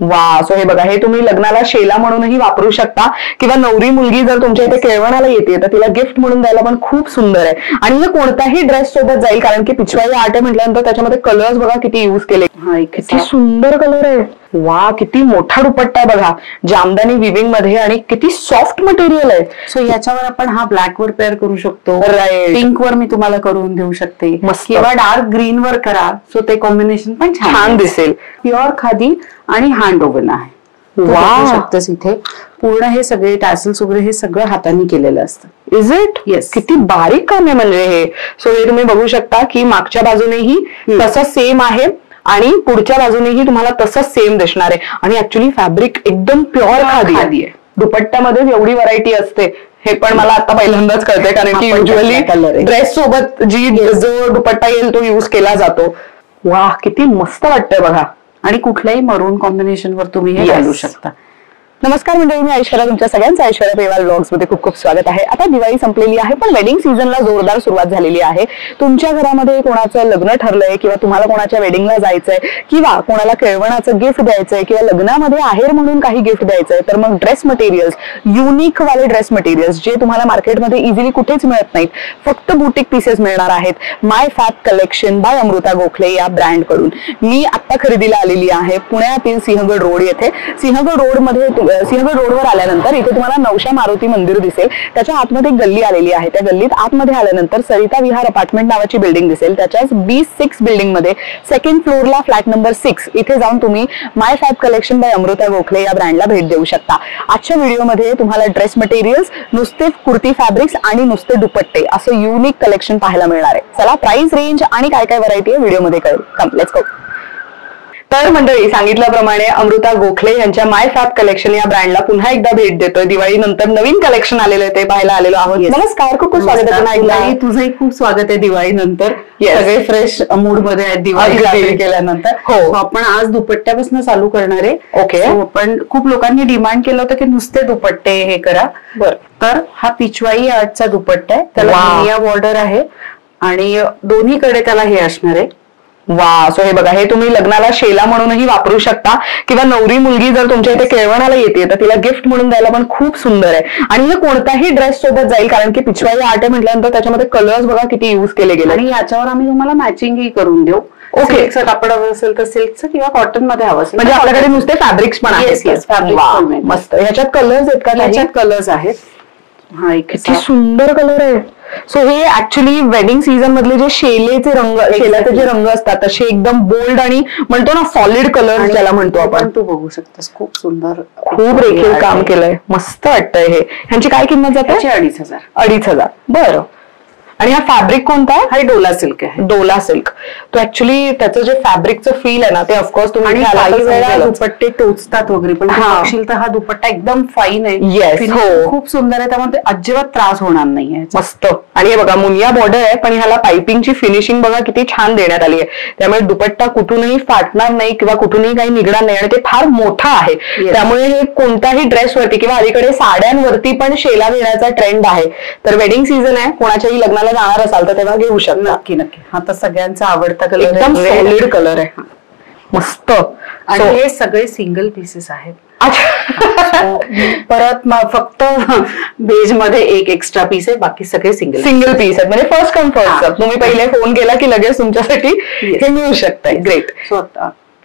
वा, सो हे बघा, हे तुम्ही लग्नाला शेला म्हणूनही वापरू शकता किंवा नवरी मुलगी जर तुमच्या इथे केळवणाला येते तर तिला गिफ्ट म्हणून द्यायला पण खूप सुंदर आहे. आणि हे कोणताही ड्रेस सोबत जाईल, कारण की पिछवाई आर्ट आहे म्हटल्यानंतर त्याच्यामध्ये कलर्स बघा किती युज केले. किती सुंदर कलर आहे. वा, किती मोठा दुपट्टा आहे बघा, जामदानी विविंग मध्ये, आणि किती सॉफ्ट मटेरियल आहे. सो याच्यावर आपण हा ब्लॅक वर पेअर करू शकतो, पिंक वर मी तुम्हाला करून देऊ शकते, किंवा डार्क ग्रीन वर करा. सो ते कॉम्बिनेशन पण छान दिसेल. प्युअर खादी आणि हँड ओव्हन आहे. वा, शकतस इथे पूर्ण हे सगळे टॅसल्स वगैरे हे सगळं हाताने केलेलं असतं. Is it? येस. किती बारीक काम आहे म्हणजे हे. सो हे तुम्ही बघू शकता की मागच्या बाजूनेही तसं सेम आहे आणि पुढच्या बाजूनेही तुम्हाला तसंच सेम दिसणार आहे. आणि ऍक्च्युली फॅब्रिक एकदम प्युअर खादी आहे. दुपट्ट्यामध्ये एवढी व्हरायटी असते हे पण मला आता पहिल्यांदाच कळतंय, कारण की युजली ड्रेस सोबत जो दुपट्टा येईल तो युज केला जातो. वा, किती मस्त वाटतंय बघा. आणि कुठल्याही मरून कॉम्बिनेशन वर तुम्ही हे घालू शकता. नमस्कार मंडळी, मी ऐश्वर्या, तुमच्या सगळ्यांचं ऐश्वर्या पेवाल व्लॉग्स मध्ये खूप खूप स्वागत आहे. आता दिवाळी संपलेली आहे, पण वेडिंग सीझनला जोरदार सुरुवात झालेली आहे. तुमच्या घरामध्ये कोणाचं लग्न ठरलंय किंवा तुम्हाला कोणाच्या वेडिंगला जायचंय किंवा कोणाला केळवणाचं गिफ्ट द्यायचंय किंवा लग्नामध्ये आहेर म्हणून काही गिफ्ट द्यायचंय, तर मग ड्रेस मटेरियल्स, युनिक वाले ड्रेस मटेरियल्स जे तुम्हाला मार्केटमध्ये इझिली कुठेच मिळत नाहीत, फक्त बुटीक पीसेस मिळणार आहेत. My fab collection by Amruta Gokhale या ब्रँड कडून मी आता खरेदीला आलेली आहे पुण्यातील सिंहगड रोड येथे. सिंहगड रोड मध्ये, सिंहगड रोडवर आल्यानंतर इथे तुम्हाला नवशा मारुती मंदिर दिसेल. त्याच्या आतमध्ये एक गल्ली आलेली आहे. त्या गल्लीत आतमध्ये आल्यानंतर सरिता विहार अपार्टमेंट नावाची बिल्डिंग दिसेल. त्याच्याच B6 बिल्डिंग मध्ये सेकंड फ्लोअरला फ्लॅट नंबर 6 इथे जाऊन तुम्ही my fab collection by Amruta Gokhale या ब्रँडला भेट देऊ शकता. आजच्या व्हिडिओमध्ये तुम्हाला ड्रेस मटेरियल्स, नुसते कुर्ती फॅब्रिक्स आणि नुसते दुपट्टे असं युनिक कलेक्शन पाहायला मिळणार आहे. चला, प्राइस रेंज आणि काय काय व्हरायटी आहे व्हिडिओमध्ये कळेल. Come let's go. तर मंडळी, सांगितल्याप्रमाणे अमृता गोखले यांच्या माय फॅब कलेक्शन या ब्रँडला पुन्हा एकदा भेट देतोय. दिवाळी नंतर नवीन कलेक्शन आलेलं आहे, ते पाहायला आलेलो आहोत. नमस्कार, खूप खूप स्वागत आहे. तुझंही खूप स्वागत आहे दिवाळी नंतर. सगळे फ्रेश मूड मध्ये आहेत दिवाळी केल्यानंतर. हो, आपण आज दुपट्ट्यापासून चालू करणार आहे. ओके. पण खूप लोकांनी डिमांड केलं होतं की नुसते दुपट्टे हे करा. तर हा पिछवाई आर्टचा दुपट्टा आहे, त्याला बॉर्डर आहे आणि दोन्हीकडे त्याला हे असणार आहे. वा, सो हे बघा, हे तुम्ही लग्नाला शेला म्हणूनही वापरू शकता किंवा नवरी मुलगी जर तुमच्या इथे केळवणाला येते तर तिला गिफ्ट म्हणून द्यायला पण खूप सुंदर आहे. आणि हे कोणताही ड्रेस सोबत जाईल, कारण की पिछवाई आर्ट आहे म्हटल्यानंतर त्याच्यामध्ये कलर्स बघा किती युज केले गेले. आणि याच्यावर आम्ही तुम्हाला मॅचिंगही करून देऊ. ओके, कापड हवं असेल तर सिल्कचं किंवा कॉटन मध्ये हवं असेल, म्हणजे आपल्याकडे नुसते फॅब्रिक्स पण आहेत. मस्त. ह्याच्यात कलर्स आहेत का? ह्याच्यात कलर्स आहेत. हा, किती सुंदर कलर आहे. सो हे ऍक्च्युली वेडिंग सीझन मधले जे शेलेचे रंग, शेलाचे जे रंग असतात तसे एकदम बोल्ड आणि म्हणतो ना सॉलिड कलर ज्याला म्हणतो आपण. तू बघू शकतेस, खूप सुंदर, खूप रेखीव काम केलंय. मस्त वाटतंय हे. ह्यांची काय किंमत जाते? 2,500. 2,500. बरं. आणि हा फॅब्रिक कोणता आहे? हा डोला सिल्क आहे. डोला सिल्क. तो ऍक्च्युली त्याचं जे फॅब्रिकचं फील आहे ना ते ऑफकोर्स तुम्ही दुपट्टे टोचतात वगैरे, पण तर हा दुपट्टा एकदम फाईन आहे. येस, हो, खूप सुंदर आहे, त्यामुळे अजिबात त्रास होणार नाहीये. मस्त. आणि हे बघा, मुनिया बॉर्डर आहे, पण ह्याला पाइपिंगची फिनिशिंग बघा किती छान देण्यात आली आहे. त्यामुळे दुपट्टा कुठूनही फाटणार नाही किंवा कुठूनही काही निघणार नाही. आणि ते फार मोठा आहे, त्यामुळे हे कोणत्याही ड्रेसवरती किंवा अलीकडे साड्यांवरती पण शेला घेण्याचा ट्रेंड आहे. तर वेडिंग सीझन आहे, कोणाच्याही लग्नाला जाणार असाल तर तेव्हा घेऊ शकता. नक्की नक्की. हा तर सगळ्यांचा आवडता कलर, एकदम सॉलिड कलर आहे. मस्त. आणि हे सगळे सिंगल पीसेस आहेत. परत फक्त बेज मध्ये एक एक्स्ट्रा पीस आहे, बाकी सगळे सिंगल पीस आहेत. म्हणजे फर्स्ट कम फर्स्ट. तुम्ही पहिले फोन केला की लगेच तुमच्यासाठी हे मिळू शकतंय. ग्रेट.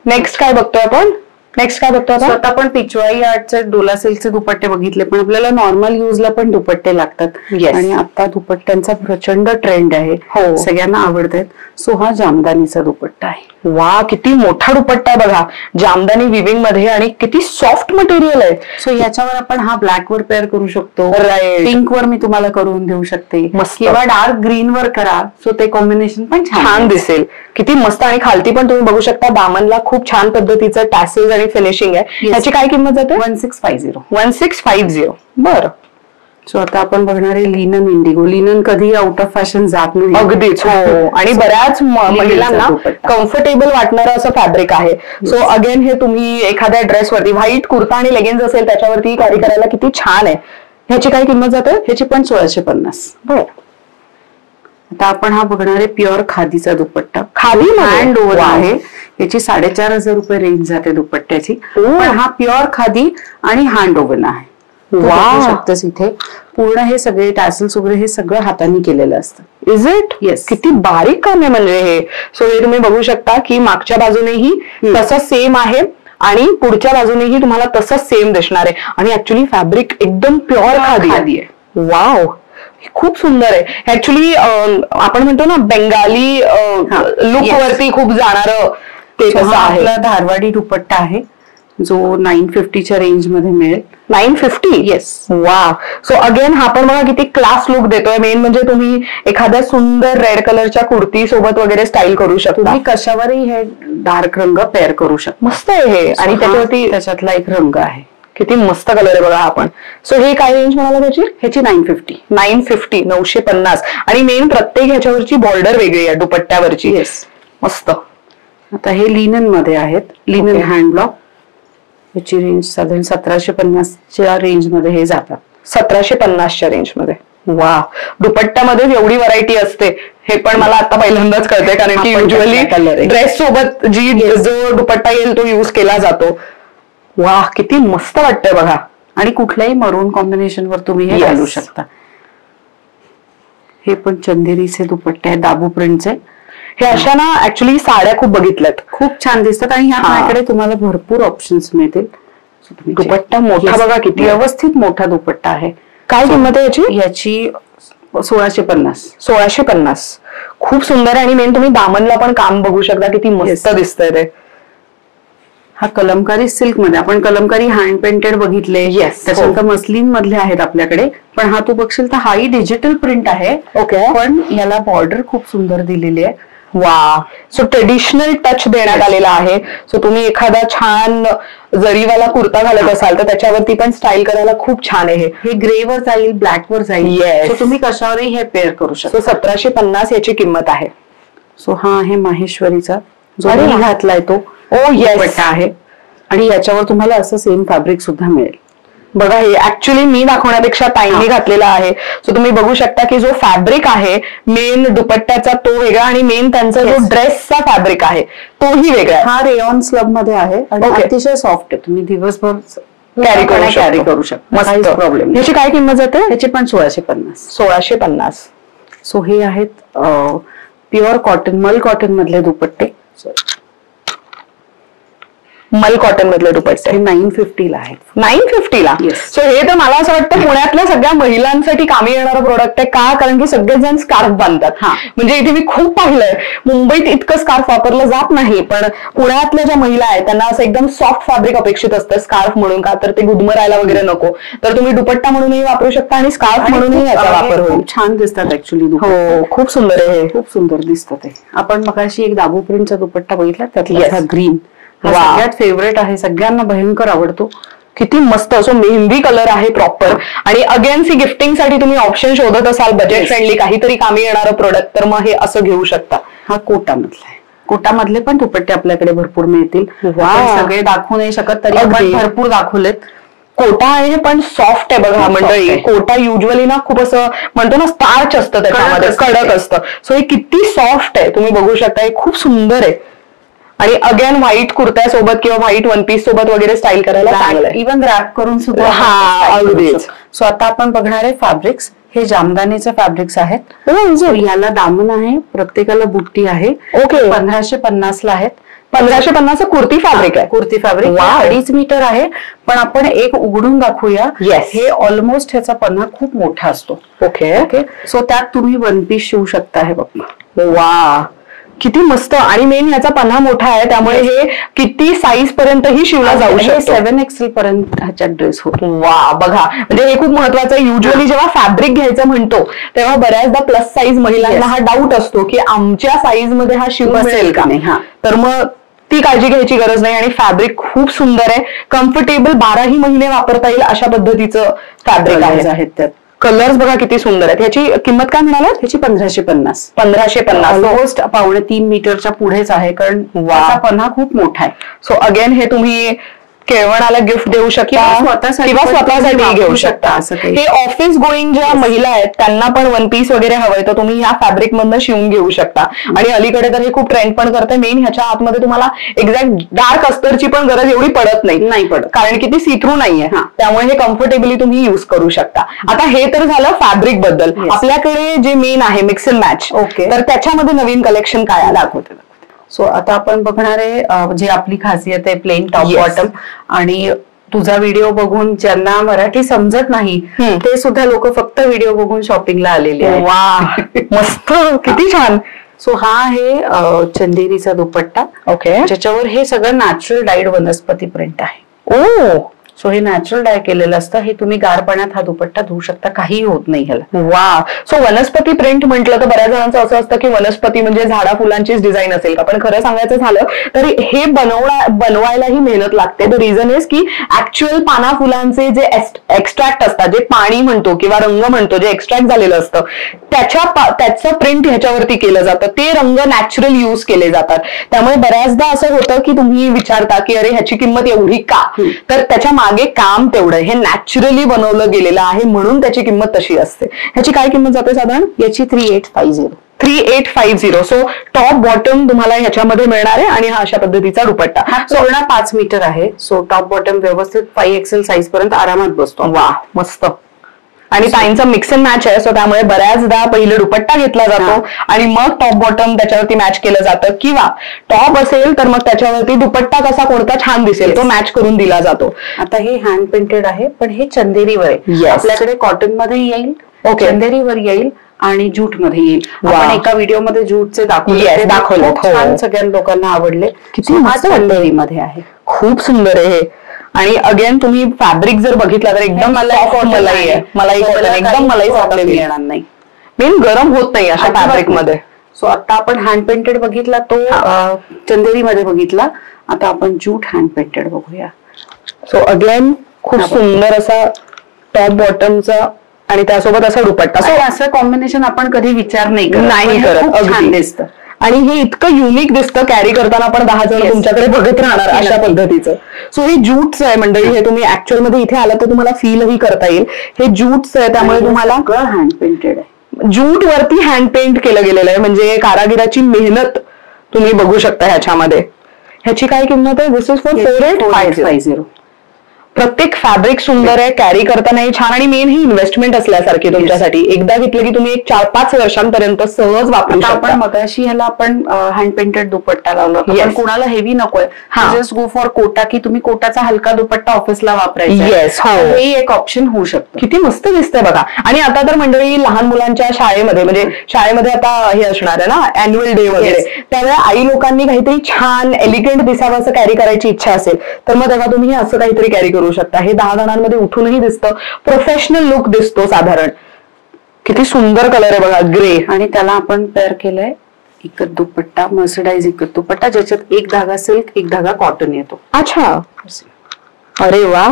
नेक्स्ट काय बघतोय आपण? स्वतः पण पिछवाई आर्टचे डोला सिल्कचे दुपट्टे बघितले, पण आपल्याला नॉर्मल युजला पण दुपट्टे लागतात. आणि आता दुपट्ट्यांचा प्रचंड ट्रेंड आहे. हो, सगळ्यांना आवडतात. सो हा जामदानीचा दुपट्टा आहे. वा, किती मोठा दुपट्टा आहे बघा, जामदानी विविंग मध्ये, आणि किती सॉफ्ट मटेरियल आहे. सो याच्यावर आपण हा ब्लॅक वर पेअर करू शकतो, पिंक वर मी तुम्हाला करून देऊ शकते, किंवा डार्क ग्रीन वर करा. सो ते कॉम्बिनेशन पण छान दिसेल. किती मस्त. आणि खालती पण तुम्ही बघू शकता दामनला खूप छान पद्धतीचं टॅसेल्स आणि फिनिशिंग आहे. याची काय किंमत जाते? 1650. 1650. बरं. सो आता आपण बघणार आहे लिनन इंडिगो. लिनन कधी आउट ऑफ फॅशन जात नाही. अगदीच. हो, आणि बऱ्याच महिलांना कम्फर्टेबल वाटणारं असं फॅब्रिक आहे. सो अगेन हे तुम्ही एखाद्या ड्रेसवरती, व्हाईट कुर्ता आणि लेगिन्स असेल त्याच्यावरती कॅरी करायला किती छान आहे. ह्याची काय किंमत जाते? ह्याची पण 1650. बरं. आता आपण हा बघणार आहे प्युअर खादीचा दुपट्टा. खादी हँड ओव्हर आहे. याची 4,500 रुपये रेंज जाते दुपट्ट्याची. पण हा प्युअर खादी आणि हँड ओव्हन आहे. शकतोस इथे पूर्ण हे सगळे टॅसल्स वगैरे हे सगळं हाताने केलेलं असतं. Is it? येस. किती बारीक काम आहे म्हणजे हे. सो हे तुम्ही बघू शकता की मागच्या बाजूनेही तसंच सेम आहे आणि पुढच्या बाजूनेही तुम्हाला तसंच सेम दिसणार आहे. आणि ऍक्च्युली फॅब्रिक एकदम प्युअर खादी आहे. वाव, खूप सुंदर आहे. ऍक्च्युली आपण म्हणतो ना बेंगाली लुक वरती खूप जाणार ते कसं आहे. आपला धारवाडी दुपट्टा आहे जो 950च्या रेंज मध्ये मिळेल. 950? येस. वा. सो अगेन हा पण बघा किती क्लास लुक देतोय. मेन म्हणजे तुम्ही एखाद्या सुंदर रेड कलरच्या कुर्ती सोबत वगैरे स्टाईल करू शकता. तुम्ही कशावरही हे डार्क रंग पेअर करू शकता. मस्त आहे हे. आणि त्याच्यावरती त्याच्यातला एक रंग आहे. किती मस्त कलर आहे बघा हा पण. सो हे काय रेंज म्हणाला त्याची? ह्याची 950. 950, 950. आणि मेन प्रत्येक ह्याच्यावरची बॉर्डर वेगळी आहे दुपट्ट्यावरची. येस. मस्त. आता हे लिनन मध्ये आहेत. Linen hand block. याची रेंज साधारण 1750च्या रेंज मध्ये हे जातात. 1750च्या रेंज मध्ये. वा. दुपट्ट्यामध्ये एवढी व्हरायटी असते हे पण मला आता पहिल्यांदाच कळतंय. कारण की युजली ड्रेस सोबत जो दुपट्टा येईल तो युज केला जातो. वा, किती मस्त वाटतंय बघा. आणि कुठल्याही मरून कॉम्बिनेशन वर तुम्ही हे घालू शकता. हे पण चंदेरीचे दुपट्टे आहेत, दाबू प्रिंटचे. हे अशा ना ऍक्च्युली साड्या खूप बघितल्यात, खूप छान दिसतात. आणि ह्या माझ्याकडे तुम्हाला भरपूर ऑप्शन्स मिळतील. दुपट्टा मोठा बघा, किती व्यवस्थित मोठा दुपट्टा आहे. काय किंमत आहे याची? याची 1650. 1650. खूप सुंदर आहे. आणि मेन तुम्ही दामनला पण काम बघू शकता, किती मस्त दिसतंय ते. हा कलमकारी सिल्क मध्ये, आपण कलमकारी हँड पेंटेड बघितले. येस. त्याच्यानंतर मस्लिन मधले आहेत आपल्याकडे. पण हा तू बघशील तर हाही डिजिटल प्रिंट आहे. ओके. पण याला बॉर्डर खूप सुंदर दिलेली आहे. वा. सो ट्रेडिशनल टच देण्यात आलेला आहे. सो तुम्ही एखादा छान जरीवाला कुर्ता घालत असाल तर त्याच्यावरती पण स्टाईल करायला खूप छान आहे. हे ग्रे वर जाईल, ब्लॅक वर जाईल. सो तुम्ही कशावरही हे पेअर करू शकता. सो 1750 याची किंमत आहे. सो हा आहे माहेश्वरीचा जो मी घातलाय तो. ओ येस आहे. आणि याच्यावर तुम्हाला असं सेम फॅब्रिक सुद्धा मिळेल. बघा, हे ऍक्च्युली मी दाखवण्यापेक्षा ताईंनी घातलेला आहे. सो तुम्ही बघू शकता की जो फॅब्रिक आहे मेन दुपट्ट्याचा तो वेगळा आणि मेन त्यांचा जो ड्रेसचा फॅब्रिक आहे तोही वेगळा. हा रेयॉन स्लब मध्ये आहे आणि अतिशय सॉफ्ट आहे. तुम्ही दिवसभर कॅरी करू शकता. मस्त प्रॉब्लेम. याची काय किंमत जाते? याची पण 1650. 1650. सो हे आहेत प्युअर कॉटन, मल कॉटन मधले दुपट्टे. मल कॉटन मधले दुपट्टे 950 ला आहेत. 950 ला. सो हे तर मला असं वाटतं पुण्यातल्या सगळ्या महिलांसाठी कामी येणारं प्रोडक्ट आहे. का? कारण की सगळेजण स्कार्फ बांधतात. म्हणजे इथे मी खूप पाहिलंय, मुंबईत इतकं स्कार्फ वापरलं जात नाही, पण पुण्यातल्या ज्या महिला आहेत त्यांना असं एकदम सॉफ्ट फॅब्रिक अपेक्षित असतं स्कार्फ म्हणून. का तर ते गुदमरायला वगैरे नको. तर तुम्ही दुपट्टा म्हणूनही वापरू शकता आणि स्कार्फ म्हणूनही याचा वापर होईल. छान दिसतात ऍक्च्युली. हो, खूप सुंदर आहे हे. खूप सुंदर दिसतं ते. आपण मगाशी एक दाबू प्रिंटचा दुपट्टा बघितला, त्यातला ग्रीन सगळ्यात फेवरेट आहे, सगळ्यांना भयंकर आवडतो. किती मस्त. असो मेहंदी कलर आहे प्रॉपर. आणि अगेन सी गिफ्टिंग साठी तुम्ही ऑप्शन शोधत असाल बजेट फ्रेंडली काहीतरी कामी येणारं प्रोडक्ट, तर मग हे असं घेऊ शकता. हा कोटामधला आहे. कोटामधले पण दुपट्टे आपल्याकडे भरपूर मिळतील. सगळे दाखवू नाही शकत तरी आपण भरपूर दाखवलेत. कोटा आहे पण सॉफ्ट आहे बघा. म्हणजे कोटा युजली ना खूप असं म्हणतो ना स्टार्च असतं त्याच्यामध्ये, कडक असतं. सो हे किती सॉफ्ट आहे तुम्ही बघू शकता. हे खूप सुंदर आहे. आणि अगेन व्हाईट कुर्त्यासोबत किंवा व्हाईट वन पीस सोबत वगैरे स्टाईल करायला चांगलं आहे. इव्हन रॅप करून सुद्धा. हा, अगदीच. सो आता आपण बघणार आहे फॅब्रिक्स. हे जामदानीचे फॅब्रिक्स आहेत. याला दामन आहे, प्रत्येकाला बुट्टी आहे. ओके. 1550 ला आहेत. 1550 कुर्ती फॅब्रिक आहे. कुर्ती फॅब्रिक 2.5 मीटर आहे. पण आपण एक उघडून दाखवूया. हे ऑलमोस्ट ह्याचा पन्हा खूप मोठा असतो. Okay okay. सो त्यात तुम्ही वन पीस शिवू शकता. हे बघा. वा, किती मस्त. आणि मेन याचा पन्हा मोठा आहे त्यामुळे हे किती साईज पर्यंतही शिवला जाऊ शकतो. 7XL पर्यंत ह्याच्यात ड्रेस होतो. वा, बघा. म्हणजे हे खूप महत्वाचं आहे. युजली जेव्हा फॅब्रिक घ्यायचं म्हणतो तेव्हा बऱ्याचदा प्लस साईज महिलांना हा डाऊट असतो की आमच्या साईज मध्ये हा शिवून मिळेल का. तर मग ती काळजी घ्यायची गरज नाही. आणि फॅब्रिक खूप सुंदर आहे, कम्फर्टेबल, 12ही महिने वापरता येईल अशा पद्धतीचं फॅब्रिक आहेत त्यात. कलर्स बघा किती सुंदर आहेत. ह्याची किंमत काय म्हणालात? ह्याची 1550. 1550. ऑलमोस्ट 2.25 मीटरच्या पुढेच आहे, कारण पन्हा खूप मोठा आहे. सो अगेन हे तुम्ही केळवणाला गिफ्ट देऊ शकता किंवा स्वतःसाठी घेऊ शकता. हे ऑफिस गोईंग ज्या महिला आहेत त्यांना पण वन पीस वगैरे हवंय तर तुम्ही ह्या फॅब्रिक मधनं शिवून घेऊ शकता. आणि अलीकडे तर हे खूप ट्रेंड पण करते. मेन ह्याच्या आतमध्ये तुम्हाला एक्झॅक्ट डार्क अस्तरची पण गरज एवढी पडत नाही कारण की ती सीथ्रू नाहीये, त्यामुळे हे कम्फर्टेबली तुम्ही युज करू शकता. आता हे तर झालं फॅब्रिक बद्दल. आपल्याकडे जे मेन आहे मिक्स अँड मॅच, तर त्याच्यामध्ये नवीन कलेक्शन काय दाखवते? सो आता आपण बघणार आहे जी आपली खासियत आहे प्लेन टॉप बॉटम. आणि तुझा व्हिडिओ बघून ज्यांना मराठी समजत नाही ते सुद्धा लोक फक्त व्हिडिओ बघून शॉपिंगला आलेले आहेत. वा मस्त, किती छान. सो हा आहे चंदेरीचा दुपट्टा. ज्याच्यावर हे सगळं नॅचरल डाईड वनस्पती प्रिंट आहे. ओ सो हे नॅचरल डाय केलेलं असतं. हे तुम्ही गार पाण्यात हा दुपट्टा धुवू शकता, काहीही होत नाही ह्याला. वा. सो वनस्पती प्रिंट म्हटलं तर बऱ्याच जणांचं असं असतं की वनस्पती म्हणजे झाडा फुलांचीच डिझाईन असेल का, पण खरं सांगायचं झालं तर हे बनवायलाही मेहनत लागते. द रिझन इज की ऍक्च्युअल पाना फुलांचे जे एक्स्ट्रॅक्ट असतात, जे पाणी म्हणतो किंवा रंग म्हणतो, जे एक्स्ट्रॅक्ट झालेलं असतं त्याचं प्रिंट ह्याच्यावरती केलं जातं. ते रंग नॅचरल यूज केले जातात. त्यामुळे बऱ्याचदा असं होतं की तुम्ही विचारता की अरे ह्याची किंमत एवढी का, तर त्याच्या मागे काम तेवढं. हे नॅचरली बनवलं गेलेलं आहे म्हणून त्याची किंमत तशी असते. ह्याची काय किंमत जाते साधारण? याची 3850. 3850. सो टॉप बॉटम तुम्हाला ह्याच्यामध्ये मिळणार आहे आणि हा अशा पद्धतीचा दुपट्टा. पूर्ण 5 मीटर आहे. सो टॉप बॉटम व्यवस्थित 5XL साईज पर्यंत आरामात बसतो. वा मस्त. आणि ताईंचा मिक्स अँड मॅच आहे, सो त्यामुळे बऱ्याचदा पहिले दुपट्टा घेतला जातो आणि मग टॉप बॉटम त्याच्यावरती मॅच केलं जातं, किंवा टॉप असेल तर मग त्याच्यावरती दुपट्टा कसा कोणता छान दिसेल तो मॅच करून दिला जातो. आता हे हँड पेंटेड आहे पण हे चंदेरीवर आहे. आपल्याकडे कॉटन मध्ये येईल, चंदेरीवर येईल आणि जूट मध्ये येईल. आपण एका व्हिडिओ मध्ये जूटचे दाखवले, छान सगळ्या लोकांना आवडले. किती मस्त चंदेरी मध्ये आहे, खूप सुंदर आहे हे. आणि अगेन तुम्ही फॅब्रिक जर बघितला तर एकदम मलाई येणार नाही, मेन गरम होत नाही अशा फॅब्रिक मध्ये. सो आता आपण हँड पेंटेड बघितला, तो चंदेरी मध्ये बघितला. आता आपण जूट हँड पेंटेड बघूया. सो अगेन खूप सुंदर असा टॉप बॉटमचा आणि त्यासोबत असा दुपट्टा. सो असं कॉम्बिनेशन आपण कधी विचार नाही करत, छान दिसतं. आणि हे इतकं युनिक दिसतं, कॅरी करताना पण 10 जण तुमच्याकडे बघत राहणार अशा पद्धतीचं. सो हे जूटचं आहे मंडळी. हे तुम्ही ऍक्च्युअल मध्ये इथे आलं तर तुम्हाला फीलही करता येईल. हे जूटचं आहे त्यामुळे तुम्हाला हँड पेंटेड आहे. जूट वरती हँड पेंट केलं गेलेलं आहे, म्हणजे कारागिराची मेहनत तुम्ही बघू शकता ह्याच्यामध्ये. ह्याची काय किंमत आहे? दिस इज फॉर 4850. प्रत्येक फॅब्रिक सुंदर आहे, कॅरी करतानाही छान, आणि मेन ही इन्व्हेस्टमेंट असल्यासारखी तुमच्यासाठी. एकदा घेतलं की तुम्ही एक 4-5 वर्षांपर्यंत सहज वापरू शकता. मगाशी ह्याला आपण हँड पेंटेड दुपट्टा लावला, पण कुणाला हेवी नकोय, जस्ट गो फॉर कोटा, की तुम्ही कोटाचा हलका दुपट्टा ऑफिसला वापरायचा, हे एक ऑप्शन होऊ शकतं. किती मस्त दिसतंय बघा. आणि आता तर मंडळी लहान मुलांच्या शाळेमध्ये, म्हणजे शाळेमध्ये आता हे असणार आहे ना अॅन्युअल डे वगैरे, त्यामुळे आई लोकांनी काहीतरी छान एलिगंट दिसावं असं कॅरी करायची इच्छा असेल तर मग तेव्हा तुम्ही असं काहीतरी कॅरी करू शकता. हे 10 जणांमध्ये उठूनही दिसतं, प्रोफेशनल लुक दिसतो साधारण. किती सुंदर कलर आहे बघा, ग्रे. आणि त्याला आपण पेअर केलंय इकत दुपट्टा, मर्सडाइज इकत दुपट्टा, ज्याच्यात एक धागा सिल्क एक धागा कॉटन येतो. अच्छा, अरे वा.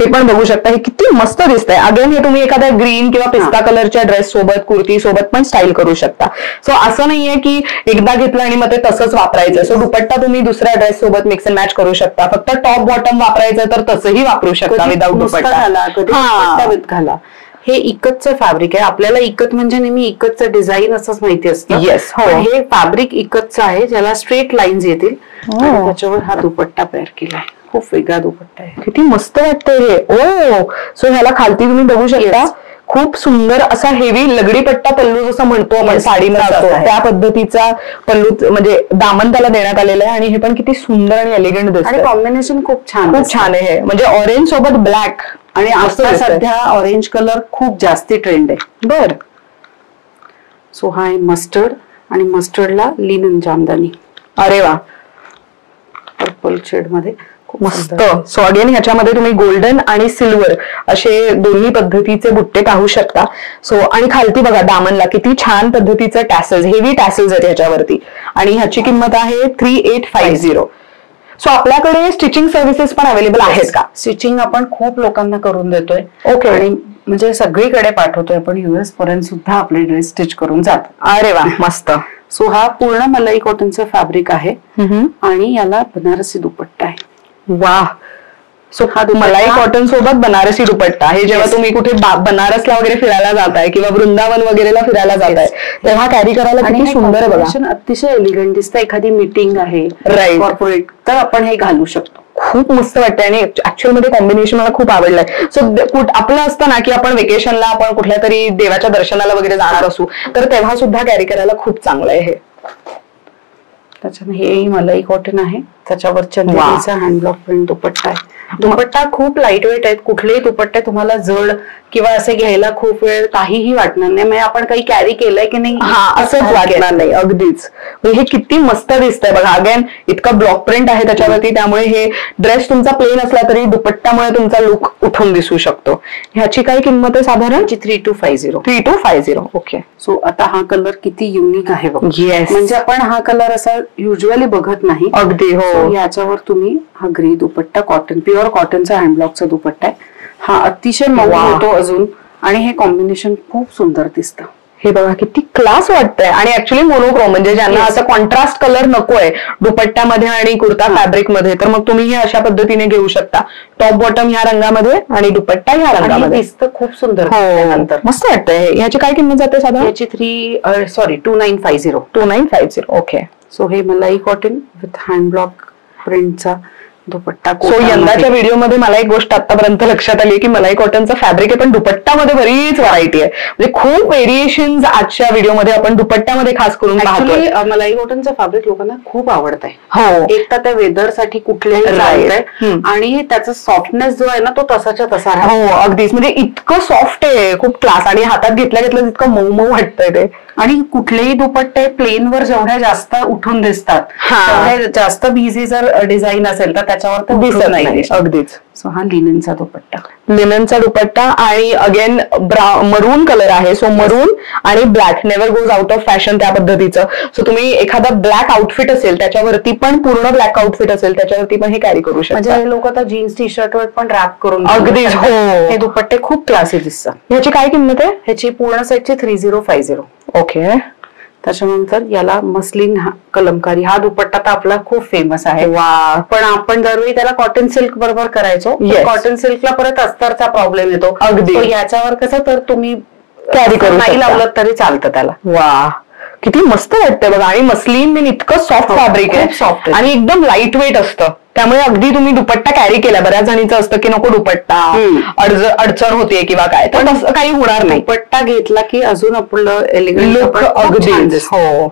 हे पण बघू शकता, हे किती मस्त दिसतंय. अगेन हे तुम्ही एखाद्या ग्रीन किंवा पिस्ता कलरच्या ड्रेस सोबत, कुर्ती सोबत पण स्टाईल करू शकता. सो असं नाहीये की एकदा घेतलं आणि मग ते तसंच वापरायचं. सो दुपट्टा तुम्ही दुसऱ्या ड्रेस सोबत मिक्स अँड मॅच करू शकता. फक्त टॉप बॉटम वापरायचं तर तसंही वापरू शकता विदाउट दुपट्टा. घाला. हे इकतचं फॅब्रिक आहे. आपल्याला इकत म्हणजे नेहमी इकतचं डिझाईन असंच माहिती असतं. येस, हे फॅब्रिक इकतचं आहे, ज्याला स्ट्रेट लाईन्स येतील. त्याच्यावर हा दुपट्टा पेअर केलाय. खूप वेगळा दुपट्टा आहे, किती मस्त वाटतंय हे. ओ सो ह्याला खालती तुम्ही बघू शकता, खूप सुंदर असा हेवी लगडी पट्टा पल्लू जसं म्हणतो आपण साडीमध्ये, त्या पद्धतीचा पल्लू, म्हणजे दामन त्याला देण्यात आलेला आहे. आणि हे पण किती सुंदर आणि एलिगंट दिसतं. आणि कॉम्बिनेशन खूप छान आहे, म्हणजे ऑरेंज सोबत ब्लॅक. आणि आता सध्या ऑरेंज कलर खूप जास्ती ट्रेंड आहे. बर. सो हा आहे मस्टर्ड, आणि मस्टर्डला लिनन जामदानी. अरे वा, पर्पल शेड मध्ये मस्त. सो अगेन ह्याच्यामध्ये तुम्ही गोल्डन आणि सिल्वर असे दोन्ही पद्धतीचे बुट्टे पाहू शकता. सो आणि खालती बघा दामनला किती छान पद्धतीचं टॅसल्स, हेवी टॅसल्स आहेत ह्याच्यावरती. आणि ह्याची किंमत आहे 3850. सो आपल्याकडे स्टिचिंग सर्व्हिसेस पण अवेलेबल आहेत का? स्टिचिंग आपण खूप लोकांना करून देतोय. ओके. आणि म्हणजे सगळीकडे पाठवतोय आपण, US पर्यंत सुद्धा आपले ड्रेस स्टिच करून जातात. अरे वा, मस्त. सो हा पूर्ण मलाई कॉटनचं फॅब्रिक आहे आणि याला बनारसी दुपट्टा आहे. वा, सो मलाई कॉटन सोबत बनारसी दुपट्टा हे जेव्हा तुम्ही कुठे बनारसला वगैरे फिरायला जाताय किंवा वृंदावन वगैरेला फिरायला जाताय तेव्हा कॅरी करायला किती सुंदर आहे बघा. अतिशय एलिगंट दिसतं. एखादी मीटिंग आहे राईट कॉर्पोरेट तर आपण हे घालू शकतो. खूप मस्त वाटतंय आणि ऍक्च्युअल मध्ये कॉम्बिनेशन मला खूप आवडलंय. सो आपलं असतं ना की आपण वेकेशनला आपण कुठल्या तरी देवाच्या दर्शनाला वगैरे जाणार असू तर तेव्हा सुद्धा कॅरी करायला खूप चांगलं आहे हे. त्याच्यानं हे मलाई कॉटन आहे. त्याच्यावर चंदेरीचा हँडब्लॉक प्रिंट दुपट्टा आहे. दुपट्टा खूप लाईट वेट आहेत. कुठलेही दुपट्टे तुम्हाला जड किंवा असे घ्यायला खूप वेळ काहीही वाटणार नाही. म्हणजे आपण काही कॅरी केलंय की नाही असंच वाटणार नाही. अगदीच हे किती मस्त दिसतंय बघा. अगेन इतका ब्लॉक प्रिंट आहे त्याच्यावरती त्यामुळे हे ड्रेस तुमचा प्लेन असला तरी दुपट्ट्यामुळे तुमचा लुक उठून दिसू शकतो. ह्याची काय किंमत आहे साधारण? 3250. 3250. ओके. सो आता हा कलर किती युनिक आहे बघ. येस म्हणजे आपण हा कलर असा युजली बघत नाही. अगदी हो. याच्यावर तुम्ही हा ग्रे दुपट्टा कॉटन प्युअर कॉटनचा हँडब्लॉकचा दुपट्टा आहे. हा अतिशय मऊ होतो अजून आणि हे कॉम्बिनेशन खूप सुंदर दिसतं. हे बघा किती क्लास वाटतंय आणि ऍक्च्युअली मोनोक्रोम म्हणजे ज्यांना असं कॉन्ट्रास्ट कलर नकोय दुपट्ट्यामध्ये आणि कुर्ता फॅब्रिक मध्ये तर मग तुम्ही हे अशा पद्धतीने घेऊ शकता. टॉप बॉटम ह्या रंगामध्ये आणि दुपट्टा ह्या रंगामध्ये दिसतं खूप सुंदर. नंतर मस्त वाटतंय. ह्याची काय किंमत जाते साधारण? याची 2950. 2950. ओके. सो हे मलाई कॉटन विथ हँडब्लॉक प्रिंटचा दुपट्टा. सो यंदाच्या व्हिडिओमध्ये मला एक गोष्ट आतापर्यंत लक्षात आली की मलाई कॉटनचं फॅब्रिक आहे पण दुपट्टामध्ये बरीच व्हरायटी आहे. म्हणजे खूप व्हेरिएशन आजच्या व्हिडिओमध्ये आपण दुपट्ट्यामध्ये खास करून पाहतोय. मलाई कॉटनचं फॅब्रिक लोकांना खूप आवडत आहे. हो. एक तर त्या वेदर साठी कुठल्याही चालतंय आणि त्याचा सॉफ्टनेस जो आहे ना तो तसाच्या तसा आहे. हो अगदीच. म्हणजे इतकं सॉफ्ट आहे खूप क्लास आणि हातात घेतल्या इतकं मऊ मऊ वाटतंय ते. आणि कुठलेही दुपट्टे प्लेन वर जेवढ्या जास्त उठून दिसतात तेवढ्या जास्त बिझी जर डिझाईन असेल तर त्याच्यावर तर दिसत नाही. अगदीच. सो हा लिननचा दुपट्टा. लिननचा दुपट्टा आणि अगेन मरून कलर आहे. सो मरून आणि black never goes out of fashion त्या पद्धतीचं. सो तुम्ही एखादा ब्लॅक आउटफिट असेल त्याच्यावरती पण पूर्ण ब्लॅक आउटफिट असेल त्याच्यावरती पण हे कॅरी करू शकता. म्हणजे हे लोक आता जीन्स टी शर्ट वर पण रॅप करून अगदीच. हो. हे दुपट्टे खूप क्लासी दिसतात. ह्याची काय किंमत आहे? ह्याची पूर्ण सेटची 3050. ओके. त्याच्यानंतर याला मस्लिन कलमकारी हा दुपट्टा तर आपला खूप फेमस आहे. वा. पण आपण दरवेळी त्याला कॉटन सिल्क बरोबर करायचो. कॉटन सिल्कला परत अस्तरचा प्रॉब्लेम येतो. अगदी. याच्यावर कसं तर तुम्ही कॅरी करू नाही लावलं तरी चालतं त्याला. वा किती मस्त वाटतंय बघा. आणि मस्लिन मीन इतकं सॉफ्ट फॅब्रिक आहे. सॉफ्ट आणि एकदम लाईट वेट असतं त्यामुळे अगदी तुम्ही दुपट्टा कॅरी केला. बऱ्याच जणीचं असतं की नको दुपट्टा अडचण होते किंवा काय तर तसं काही होणार नाही. दुपट्टा घेतला की अजून आपलं एलिगंट लुक अगदी. हो.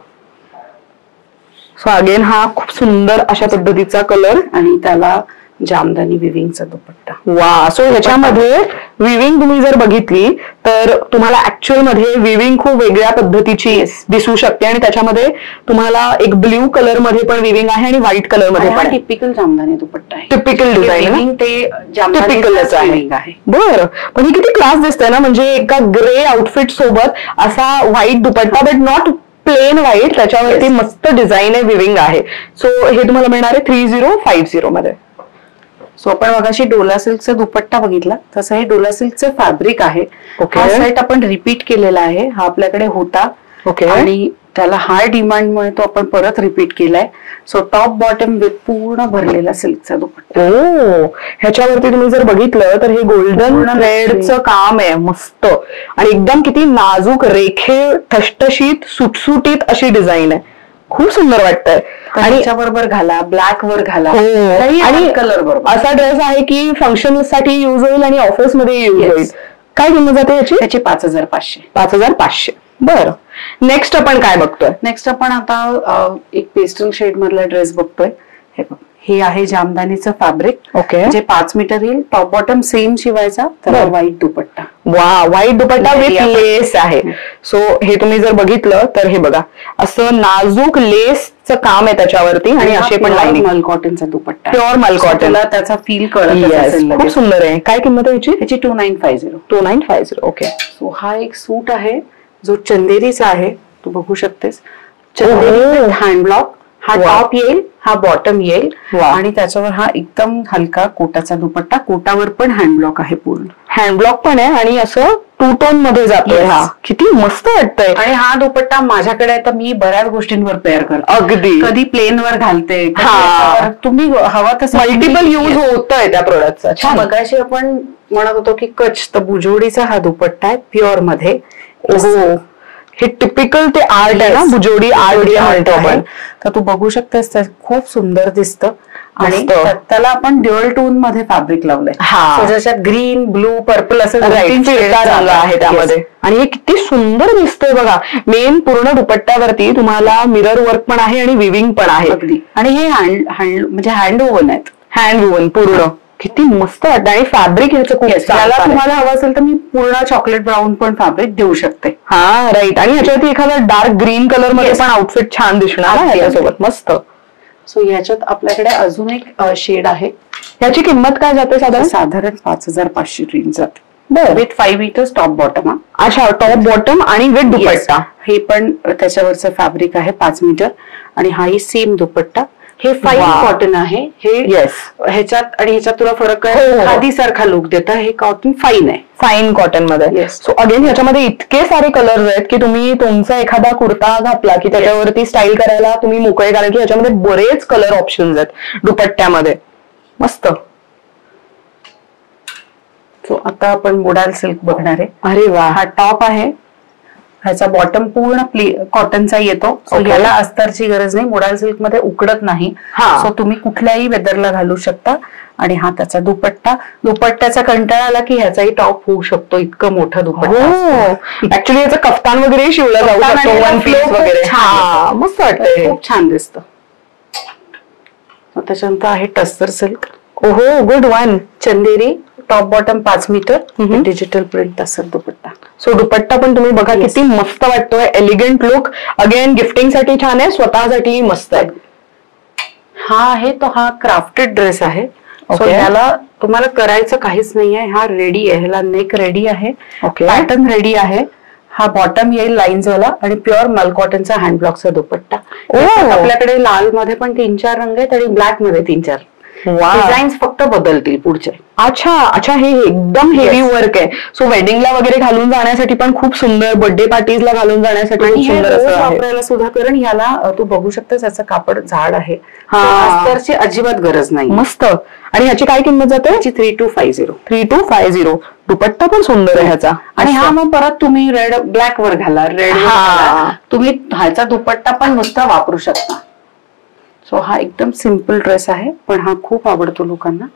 सो अगेन हा खूप सुंदर अशा पद्धतीचा कलर आणि त्याला जामदानी विविंगचा दुपट्टा. वा. सो ह्याच्यामध्ये विविंग तुम्ही जर बघितली तर तुम्हाला ऍक्च्युअल मध्ये विविंग खूप वेगळ्या पद्धतीची दिसू शकते आणि त्याच्यामध्ये तुम्हाला एक ब्ल्यू कलर मध्ये पण विविंग आहे आणि व्हाईट कलर मध्ये पण. टिपिकल जामदानी दुपट्टा आहे. टिपिकल डिझाईन ते टिपिकलच आहे. बरं. पण हे किती क्लास दिसतंय ना. म्हणजे एका ग्रे आउटफिट सोबत असा white dupatta but not plain white त्याच्यावरती मस्त डिझाईन आहे विविंग आहे. सो हे तुम्हाला मिळणार आहे 3050 मध्ये. सो आपण मगाशी डोला सिल्कचा दुपट्टा बघितला तसं हे डोला सिल्कचं फॅब्रिक आहे. हा सेट आपण रिपीट केलेला आहे. हा आपल्याकडे होता. ओके. आणि त्याला हाय डिमांडमुळे तो आपण परत रिपीट केलाय. सो टॉप बॉटम विथ पूर्ण भरलेला सिल्कचा दुपट्टा. ओ. ह्याच्यावरती तुम्ही जर बघितलं तर हे गोल्डन थ्रेडचं काम आहे मस्त आणि एकदम किती नाजूक रेखे ठसठशीत सुटसुटीत अशी डिझाईन आहे. खूप सुंदर वाटतंय. आणि त्याच्याबरोबर घाला ब्लॅक वर घाला आणि कलर बरोबर असा ड्रेस आहे की फंक्शन साठी युज होईल आणि ऑफिस मध्ये युज होईल. काय किंमत जाते याची? 5500. 5500. बरं. नेक्स्ट आपण काय बघतोय? नेक्स्ट आपण आता एक पेस्टल शेड मधला ड्रेस बघतोय. हे बघ हे आहे जामदानीचं फॅब्रिक. ओके. जे 5 मीटर येईल. टॉप बॉटम सेम शिवायचा. त्याला व्हाईट दुपट्टा. वा. व्हाईट दुपट्टा विथ लेस आहे. सो हे तुम्ही जर बघितलं तर हे बघा असं नाजूक लेसचं काम आहे त्याच्यावरती आणि असे पण लाईनिंग. मल कॉटनचा दुपट्टा. प्युअर मल कॉटन. त्याचा फील कळत असेल. खूप सुंदर आहे. काय किंमत आहे याची? 2950. 2950. ओके. सो हा एक सूट आहे जो चंदेरीचा आहे. तू बघू शकतेस. चंदेरी हँडब्लॉक हा टॉप येईल, हा बॉटम येईल आणि त्याच्यावर हा एकदम हलका कोटाचा दुपट्टा. कोटावर पण हँडब्लॉक आहे, पूर्ण हँडब्लॉक पण आहे आणि असं 2 टोन मध्ये जातोय. हा किती मस्त वाटतंय. आणि हा दुपट्टा माझ्याकडे आहे तर मी बऱ्याच गोष्टींवर पेअर करते. अगदी कधी प्लेन वर घालते, तुम्ही हवा तसं मल्टिपल यूज होतोय त्या प्रोडक्टचा. मगाशी आपण म्हणत होतो की कच्छ, तर भुजोडीचा हा दुपट्टा आहे प्युअर मध्ये. हे टिपिकल ते आर्ट आहे ना, भुजोडी आर्ट म्हणतो आपण. तर तू बघू शकतेस, खूप सुंदर दिसतं. आणि त्याला आपण ड्युअल टोन मध्ये फॅब्रिक लावलंय, ज्याच्यात ग्रीन, ब्लू, पर्पल असं रंग आहे त्यामध्ये. आणि हे किती सुंदर दिसतंय बघा. मेन पूर्ण दुपट्ट्यावरती तुम्हाला मिरर वर्क पण आहे आणि विविंग पण आहे. अगदी. आणि हे म्हणजे हँड ओव्हन आहेत, हँड वुवन पूर्ण. किती मस्त वाटतं. आणि फॅब्रिक ह्याचं खूप, त्याला तुम्हाला हवं असेल तर मी पूर्ण चॉकलेट ब्राऊन पण फॅब्रिक देऊ शकते. हा राईट. आणि ह्याच्यावरती एखादा डार्क ग्रीन कलर मध्ये पण आउटफिट छान दिसणार ह्याच्यासोबत. मस्त. सो ह्याच्यात आपल्याकडे अजून एक शेड आहे. ह्याची किंमत काय जाते साधारण 5500 रेंज जाते. With 5 metres top bottom. अच्छा, टॉप बॉटम आणि विथ दुपट्टा. हे पण त्याच्यावरचं फॅब्रिक आहे 5 मीटर. आणि हाही सेम दुपट्टा. हे फाईन कॉटन आहे. हे ह्याच्यात आणि ह्याच्यात तुला फरक आहे, खादी सारखा लुक देतं. हे कॉटन फाईन आहे, फाईन कॉटन मध्ये. सो अगेन ह्याच्यामध्ये इतके सारे कलर्स आहेत की तुम्ही तुमचा एखादा कुर्ता घातला की त्याच्यावरती स्टाईल करायला तुम्ही मोकळे, कारण की ह्याच्यामध्ये बरेच कलर ऑप्शन्स आहेत दुपट्ट्यामध्ये. मस्त. सो आता आपण मोडाल सिल्क बघणार आहे. अरे वा. हा टॉप आहे, ह्याचा बॉटम पूर्ण कॉटनचा येतो. सो याला अस्तरची गरज नाही, मोडाल सिल्क मध्ये उकडत नाही. सो तुम्ही कुठल्याही वेदरला घालू शकता. आणि हा त्याचा दुपट्टा. दुपट्ट्याचा कंटाळा आला की ह्याचाही टॉप होऊ शकतो, इतकं मोठं दुपट्टा. ऍक्च्युली याचं कफ्तान वगैरे शिवलं जाऊ शकतो, वन पीस वगैरे. मस्त वाटतं, खूप छान दिसतं. त्याच्यानंतर आहे टस्सर सिल्क. ओहो, good one. Chanderi, top bottom 5 metre, digital print tussar dupatta. So dupatta पण तुम्ही बघा किती मस्त वाटतोय. Elegant look. अगेन गिफ्टिंग साठी छान आहे, स्वतःसाठी मस्त आहे. हा आहे तो, हा क्राफ्टेड ड्रेस आहे. सो याला तुम्हाला करायचं काहीच नाहीये. हा रेडी आहे, ह्याला नेक रेडी आहे, पॅटर्न रेडी आहे. हा बॉटम येईल लाईन्स वाला आणि प्युअर मल कॉटनचा हँडब्लॉकचा दुपट्टा. आपल्याकडे लाल मध्ये पण 3-4 रंग आहेत आणि ब्लॅक मध्ये 3-4. डिझाईन्स फक्त बदलतील पुढचे. अच्छा अच्छा. हे एकदम हेवी वर्क आहे. सो वेडिंगला वगैरे घालून जाण्यासाठी पण खूप सुंदर, बर्थडे पार्टीजला घालून जाण्यासाठी खूप सुंदर असं वापरायला सुद्धा. कारण ह्याला तू बघू शकतेस याचं कापड जाड आहे, अस्तरची अजिबात गरज नाही. मस्त. आणि ह्याची काय किंमत जाते? 3250. 3250. दुपट्टा पण सुंदर आहे ह्याचा. आणि हा मग परत तुम्ही रेड ब्लॅक वर घाला, रेड तुम्ही ह्याचा दुपट्टा पण नुसता वापरू शकता. सो हा एकदम सिम्पल ड्रेस आहे, पण हा खूप आवडतो लोकांना.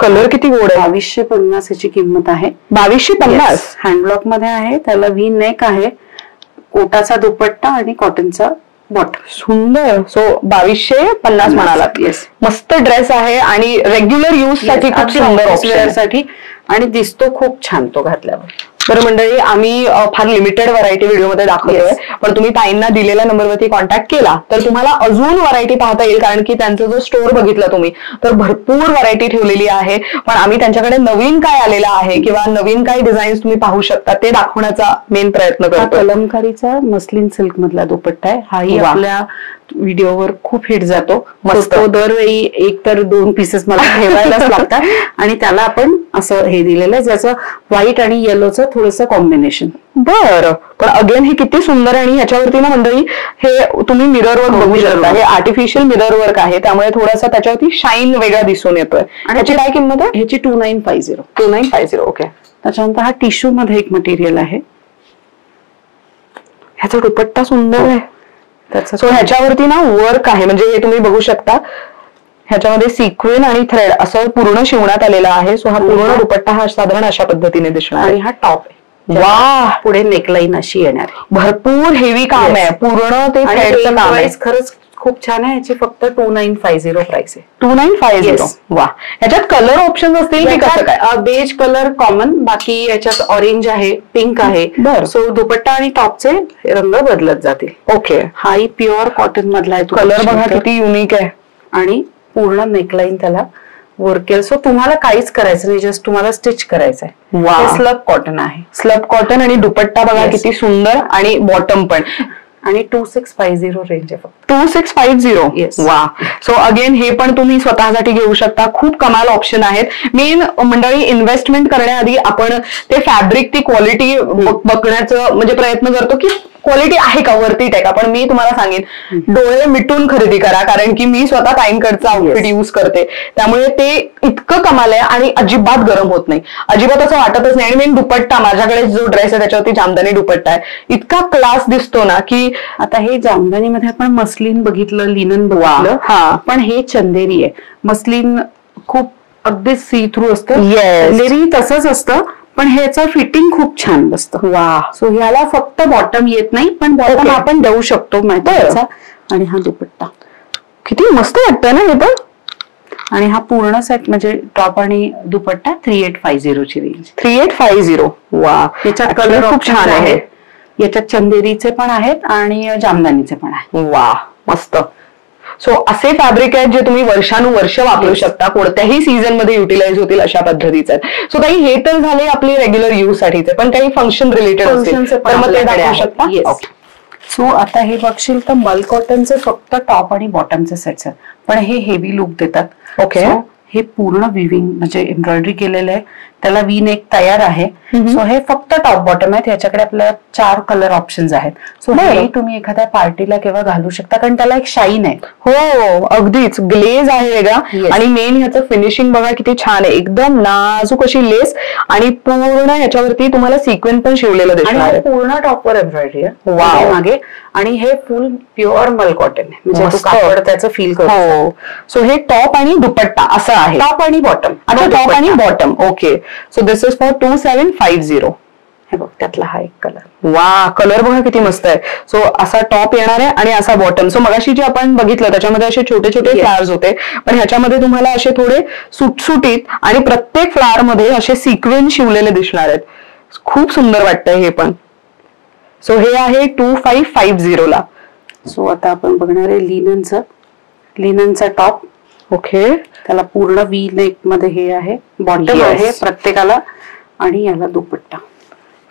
कलर किती गोड आहे. 2250 याची किंमत आहे. 2250. हँडब्लॉक मध्ये आहे, त्याला व्ही नेक आहे, कोटाचा दुपट्टा आणि कॉटनचा बॉटम. सुंदर. सो 2250 म्हणालात. मस्त ड्रेस आहे आणि रेग्युलर यूज साठी खूप सुंदर ऑप्शन साठी. आणि दिसतो खूप छान तो घातल्यावर. बरं मंडळी, आम्ही फार लिमिटेड व्हरायटी व्हिडिओमध्ये दाखवतोय, पण तुम्ही ताईंना दिलेल्या नंबरवरती कॉन्टॅक्ट केला तर तुम्हाला अजून व्हरायटी पाहता येईल. कारण की त्यांचा जो स्टोर बघितला तुम्ही तर भरपूर व्हरायटी ठेवलेली आहे. पण आम्ही त्यांच्याकडे नवीन काय आलेलं आहे किंवा नवीन काही डिझाईन्स तुम्ही पाहू शकता ते दाखवण्याचा मेन प्रयत्न करतो. कलमकारीचा मस्लिन सिल्क मधला दुपट्टा आहे. हाही आपल्या व्हिडिओवर खूप हिट जातो. मस्त. दरवेळी 1 तर 2 पीसेस मला ठेवायलाच लागतात. आणि त्याला आपण असं हे दिलेलं आहे, ज्याचं व्हाईट आणि येलोचं थोडंसं कॉम्बिनेशन. बरं. पण अगेन हे किती सुंदर आहे. आणि ह्याच्यावरती ना मंडळी हे तुम्ही मिरर वर्क बघू शकता. हे आर्टिफिशियल मिरर वर्क आहे, त्यामुळे थोडासा त्याच्यावरती शाईन वेगळा दिसून येतोय. आणि ह्याची काय किंमत आहे? ह्याची 2950. 2950. ओके. त्याच्यानंतर हा टिश्यू मध्ये एक मटेरियल आहे. ह्याचा दुपट्टा सुंदर आहे. सो ह्याच्यावरती ना वर्क आहे, म्हणजे हे तुम्ही बघू शकता. ह्याच्यामध्ये सिक्वेन आणि थ्रेड असं पूर्ण शिवण्यात आलेला आहे. सो हा पूर्ण दुपट्टा हा साधारण अशा पद्धतीने दिसणार. आणि हा टॉप आहे. वा. पुढे नेकलाईन अशी येणार आहे. भरपूर हेवी काम आहे, पूर्ण ते थ्रेडचं काम आहे. खरंच खूप छान आहे. याची फक्त 2950 प्राइस आहे. 2950. वा. ह्याच्यात कलर ऑप्शन असतील की कसं काय? बेज कलर कॉमन, बाकी याच्यात ऑरेंज आहे, पिंक आहे. सो दुपट्टा आणि टॉपचे रंग बदलत जातील. ओके. हाही प्युअर कॉटन मधला आहे. कलर बघा किती युनिक आहे. आणि पूर्ण नेकलाईन त्याला वर्क केलं. सो तुम्हाला काहीच करायचं नाही, जस्ट तुम्हाला स्टिच करायचं आहे. स्लब कॉटन आहे. Slub cotton. आणि दुपट्टा बघा किती सुंदर. आणि बॉटम पण आणि 2650 रेंज आहे फक्त. 2650. वा. सो अगेन हे पण तुम्ही स्वतःसाठी घेऊ शकता. खूप कमाल ऑप्शन आहेत. मेन मंडळी इन्व्हेस्टमेंट करण्याआधी आपण ते फॅब्रिक ती क्वालिटी बघण्याचं म्हणजे प्रयत्न करतो की क्वालिटी आहे का, वरती आहे का. पण मी तुम्हाला सांगेन डोळे मिटून खरेदी करा, कारण की मी स्वतः टाईमकडचं आउटफिट यूज करते, त्यामुळे ते इतकं कमाल आहे आणि अजिबात गरम होत नाही, अजिबात असं वाटतच नाही. आणि मेन दुपट्टा, माझ्याकडे जो ड्रेस आहे त्याच्यावरती जामदानी दुपट्टा आहे, इतका क्लास दिसतो ना की. आता हे जामदानीमध्ये आपण मस्लिन बघितलं, लिनन बघितलं, पण हे चंदेरी आहे. मस्लिन खूप अगदी सी थ्रू असतं, चंदेरी तसंच असतं, पण ह्याचं फिटिंग खूप छान बसतं. वा. सो ह्याला फक्त बॉटम येत नाही, पण बॉटम आपण देऊ शकतो मॅचिंगचा. आणि हा दुपट्टा किती मस्त वाटतं ना हे पण. आणि हा पूर्ण सेट म्हणजे टॉप आणि दुपट्टा 3850 ची रेंज. 3850. वा. याच्यात कलर खूप छान आहे. याच्यात चंदेरीचे पण आहेत आणि जामदानीचे पण आहेत. वा मस्त. सो असे फॅब्रिक आहेत जे तुम्ही वर्षानुवर्ष वापरू शकता, कोणत्याही सीझन मध्ये युटिलाइज होतील अशा पद्धतीचे आहेत. सो काही हे तर झाले आपले रेग्युलर यूज साठीचे, पण काही फंक्शन रिलेटेड असेल तर मग ते दाखवू शकता. सो आता हे बघशील तर मल कॉटनचे फक्त टॉप आणि बॉटमचे सेट्स आहेत, पण हे हेवी लुक देतात. ओके. हे पूर्ण विविंग म्हणजे एम्ब्रॉयडरी केलेलं आहे, त्याला वी नेक तयार आहे. सो हे फक्त टॉप बॉटम आहेत. याच्याकडे आपल्याला 4 कलर ऑप्शन्स आहेत. सो हे तुम्ही एखाद्या पार्टीला केव्हा घालू शकता, कारण त्याला एक शाईन आहे. हो अगदीच, ग्लेज आहे वेगळा. आणि मेन ह्याचं फिनिशिंग बघा किती छान आहे, एकदम नाजूक अशी लेस आणि पूर्ण ह्याच्यावरती तुम्हाला सिक्वेन्स पण शिवलेलं दिसणार आहे. पूर्ण टॉपवर एम्ब्रॉयडरी आहे मागे. आणि हे फुल प्युअर मल कॉटन आहे, म्हणजे कापड त्याचं फील करतो. सो हे टॉप आणि दुपट्टा असं आहे. टॉप आणि बॉटम. अच्छा, टॉप आणि bottom. Okay. So this is for 2750. हे बघ, त्यातला हा एक कलर. वा, कलर बघा किती मस्त आहे. सो असा टॉप येणार आहे आणि असा बॉटम. सो मगाशी जे आपण बघितलं त्याच्यामध्ये असे छोटे छोटे फ्लावर्स होते, पण ह्याच्यामध्ये तुम्हाला असे थोडे सुटसुटीत आणि प्रत्येक फ्लावर मध्ये असे सिक्वेन्स शिवलेले दिसणार आहेत. खूप सुंदर वाटतंय हे पण. सो हे आहे 2550 ला. सो आता आपण बघणार आहे लिननचा टॉप. ओके. त्याला पूर्ण वी नेक मध्ये हे आहे, बॉटम आहे प्रत्येकाला, आणि याला दुपट्टा.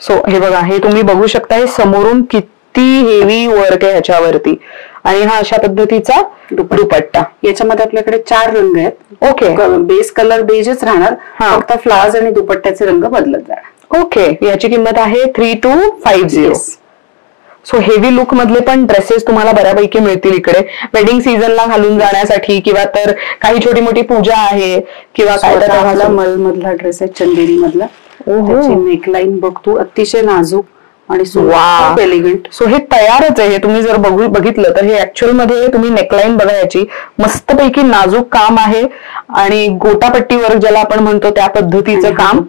सो हे बघा, हे तुम्ही बघू शकता, हे समोरून किती हेवी वर्क आहे ह्याच्यावरती. आणि हा अशा पद्धतीचा दुपट्टा. याच्यामध्ये आपल्याकडे 4 रंग आहेत. ओके. बेस कलर बेजच राहणार, फक्त फ्लावर्स आणि दुपट्ट्याचे रंग बदलत जाणार. ओके. याची किंमत आहे 3250. सो हेवी लुक मधले पण ड्रेसेस तुम्हाला बऱ्यापैकी मिळतील इकडे, वेडिंग सीझनला घालून जाण्यासाठी, किंवा तर काही छोटी मोठी पूजा आहे किंवा काय तर. मल मधला ड्रेस आहे, चंदेरी मधला. त्याची नेकलाईन बघ तू, अतिशय नाजूक आणि खूप एलिगंट. सो हे तयारच आहे. हे तुम्ही जर बघितलं तर हे ऍक्च्युअल मध्ये तुम्ही नेकलाईन बघायची, मस्तपैकी नाजूक काम आहे आणि गोटापट्टी वर्क ज्याला आपण म्हणतो त्या पद्धतीचं काम.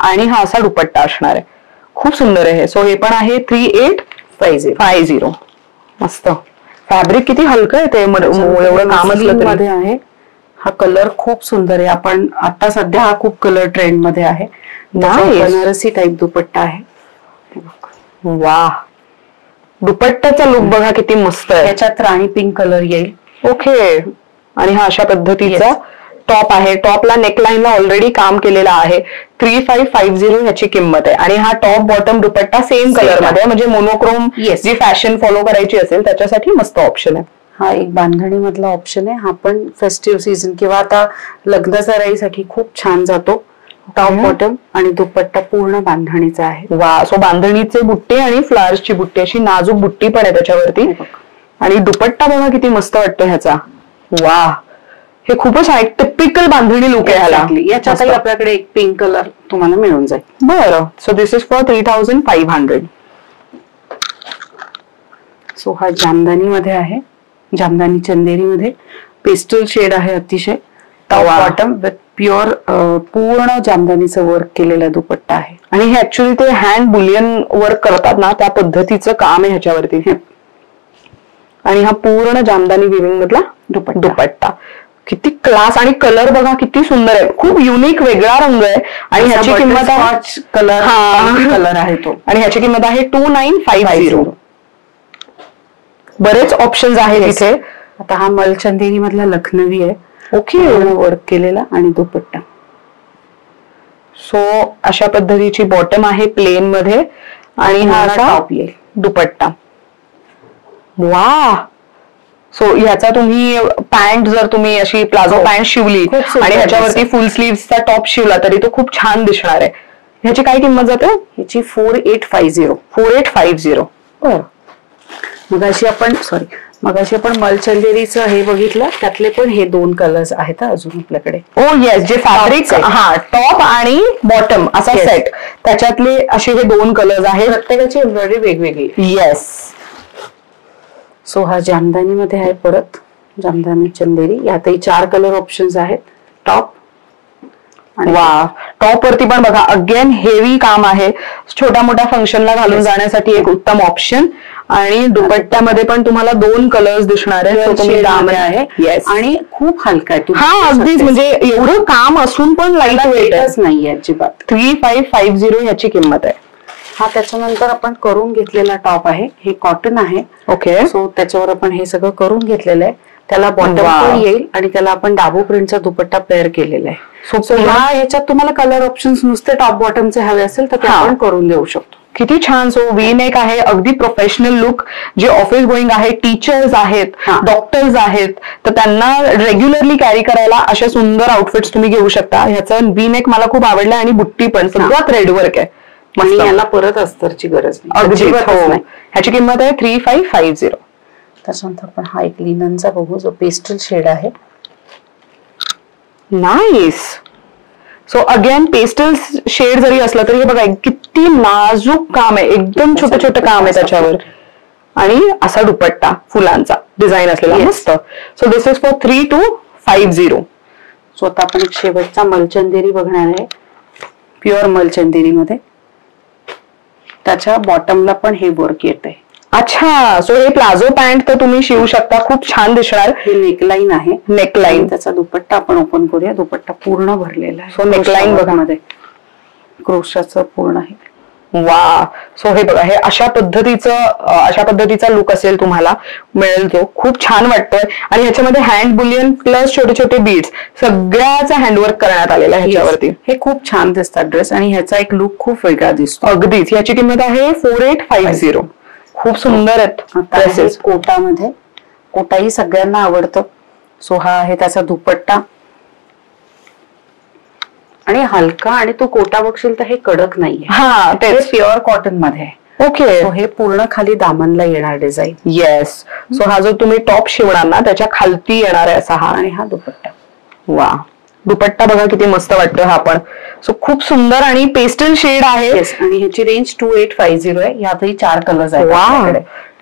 आणि हा असा दुपट्टा असणार आहे. खूप सुंदर आहे. सो हे पण आहे 3850. मस्त. फॅब्रिक किती हलकं आहे ते, एवढं काम मध्ये आहे. हा कलर खूप सुंदर आहे. आपण आता सध्या हा खूप कलर ट्रेंड मध्ये आहे. बनारसी टाइप दुपट्टा आहे. वा, दुपट्ट्याचा लुक बघा किती मस्त आहे. याच्यात राणी पिंक कलर येईल. ओके. आणि हा अशा पद्धतीचा टॉप आहे. टॉपला नेकलाईनला ऑलरेडी काम केलेलं आहे. 3550 ह्याची किंमत आहे. आणि हा टॉप बॉटम दुपट्टा सेम कलर मध्ये, म्हणजे मोनोक्रोम जी फॅशन फॉलो करायची असेल त्याच्यासाठी मस्त ऑप्शन आहे. हा एक बांधणी मधला ऑप्शन आहे. हा पण फेस्टिव्ह सीझन किंवा आता लग्न सराईसाठी खूप छान जातो. टॉप बॉटम आणि दुपट्टा पूर्ण बांधणीचा आहे. वा. सो बांधणीचे बुट्टे आणि फ्लावर्सची बुट्टी, अशी नाजूक बुट्टी पण आहे त्याच्यावरती. आणि दुपट्टा बघा किती मस्त वाटतो ह्याचा. वा, हे खूपच आहे, टिपिकल बांधणी लुक आहे ह्याला. याच्यातही आपल्याकडे एक पिंक कलर तुम्हाला मिळून जाईल. बरं. So this is for 3500. So हा जामदानी मध्ये आहे, जामदानी चंदेरी मध्ये. पेस्टल शेड आहे अतिशय. टॉप बॉटम विथ प्युअर पूर्ण जामदानीचं वर्क केलेला दुपट्टा आहे. आणि हे ऍक्च्युअली ते हँड बुलियन वर्क करतात ना, त्या पद्धतीचं काम आहे ह्याच्यावरती. आणि हा पूर्ण जामदानी विविंग मधला दुपट्टा. किती क्लास. आणि कलर बघा किती सुंदर आहे, खूप युनिक वेगळा रंग आहे. आणि ह्याची किंमत आहे कलर आहे तो. आणि ह्याची किंमत आहे 2950. बरेच ऑप्शन्स आहेत इथे. आता हा मलचंदेरी मधला लखनवी आहे. ओके. वर्क केलेला आणि दुपट्टा. सो अशा पद्धतीची बॉटम आहे प्लेन मध्ये, आणि हा टॉप येईल दुपट्टा. वा. सो ह्याचा तुम्ही पॅन्ट जर तुम्ही अशी प्लाझो पॅन्ट शिवली आणि ह्याच्यावरती फुल स्लीव्हचा टॉप शिवला तरी तो खूप छान दिसणार आहे. ह्याची काय किंमत जाते? ह्याची 4850. 4850. मगाशी आपण मलचंदेरीचं हे बघितलं, त्यातले पण हे 2 कलर्स आहेत अजून आपल्याकडे. ओ येस, जे फॅब्रिक टॉप आणि बॉटम असा सेट, त्याच्यातले असे हे 2 कलर्स आहेत. प्रत्येकाची एम्ब्रॉयडरी वेगवेगळी. येस. सो हा जामदानी मध्ये आहे, परत जामदानी चंदेरी. यातही 4 कलर ऑप्शन्स आहेत. टॉप. वा. टॉप वरती पण बघा अगेन हेवी काम आहे. छोट्या मोठ्या फंक्शनला घालून जाण्यासाठी एक उत्तम ऑप्शन. आणि दुपट्ट्यामध्ये पण तुम्हाला 2 कलर्स दिसणार आहेत. आणि खूप हलका आहे. हा अगदीच, म्हणजे एवढं काम असून पण लाईट वेटच नाहीये अजिबात. 3550 ह्याची किंमत आहे. हा त्याच्यानंतर आपण करून घेतलेला टॉप आहे. हे कॉटन आहे. ओके. सो त्याच्यावर आपण हे सगळं करून घेतलेलं आहे. त्याला बॉटम पण येईल आणि त्याला आपण डाबू प्रिंटचा दुपट्टा पेअर केलेला आहे. सो ह्याच्यात तुम्हाला कलर ऑप्शन्स नुसते टॉप बॉटमचे हवे असेल तर ते आपण करून देऊ शकतो. किती छान. सो वी नेक आहे, अगदी प्रोफेशनल लुक. जे ऑफिस गोईंग आहे, टीचर्स आहेत, डॉक्टर्स आहेत, तर त्यांना रेग्युलरली कॅरी करायला अशा सुंदर आउटफिट्स तुम्ही घेऊ शकता. ह्याचं वी नेक मला खूप आवडलं आणि बुट्टी पण सगळं थ्रेड वर्क आहे. आणि याला परत अस्तरची गरज नाही. ह्याची किंमत आहे 3550. त्याच्यानंतर आपण हा एक लिननचा बघू, जो पेस्टल शेड आहे. Nice. So again pastel shade जरी असला तरी हे बघा किती नाजूक काम आहे, एकदम छोटं छोटं काम आहे त्याच्यावर. आणि असा दुपट्टा फुलांचा डिझाईन असलेला मस्त. So this is for 3250. So आता आपण एक शेवटचा मलचंदेरी बघणार आहे, प्युअर मलचंदेरी मध्ये. त्याच्या बॉटमला पण हे वर्क येत आहे. अच्छा. सो हे प्लाझो पॅन्ट तर तुम्ही शिवू शकता, खूप छान दिसणार. हे नेकलाईन आहे. नेकलाईन. त्याचा दुपट्टा आपण ओपन करूया. दुपट्टा पूर्ण भरलेला आहे. सो नेकलाईन बघा मध्ये क्रोशाचं पूर्ण आहे. वा. सो हे बघा, हे अशा पद्धतीचा लुक असेल तुम्हाला मिळेल, जो खूप छान वाटतोय. आणि ह्याच्यामध्ये हँड बुलियन प्लस छोटे छोटे बीड्स सगळ्याचा हँडवर्क करण्यात आलेला आहे ह्याच्यावरती. हे खूप छान दिसतात ड्रेस आणि ह्याचा एक लुक खूप वेगळा दिसतो. अगदीच. ह्याची किंमत आहे 4850. खूप सुंदर आहेत. कोटामध्ये, कोटाही सगळ्यांना आवडतं. सो हा आहे त्याचा दुपट्टा. आणि हलका, आणि तो कोटा बघशील तर हे कडक नाहीये. हा, ते प्युअर कॉटन मध्ये आहे. ओके. हे पूर्ण खाली दामनला येणार डिझाईन. येस. सो हा जो तुम्ही टॉप शिवणार ना त्याच्या खालती येणार आहे असा हा. आणि हा दुपट्टा. वा. दुपट्टा बघा किती मस्त वाटतोय हा पण. सो खूप सुंदर आणि पेस्टल शेड आहे. आणि ह्याची रेंज 2850 आहे. यातही 4 कलर्स आहेत. वा.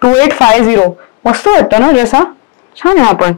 2850. मस्त वाटतं ना ड्रेस हा. छान आहे हा पण.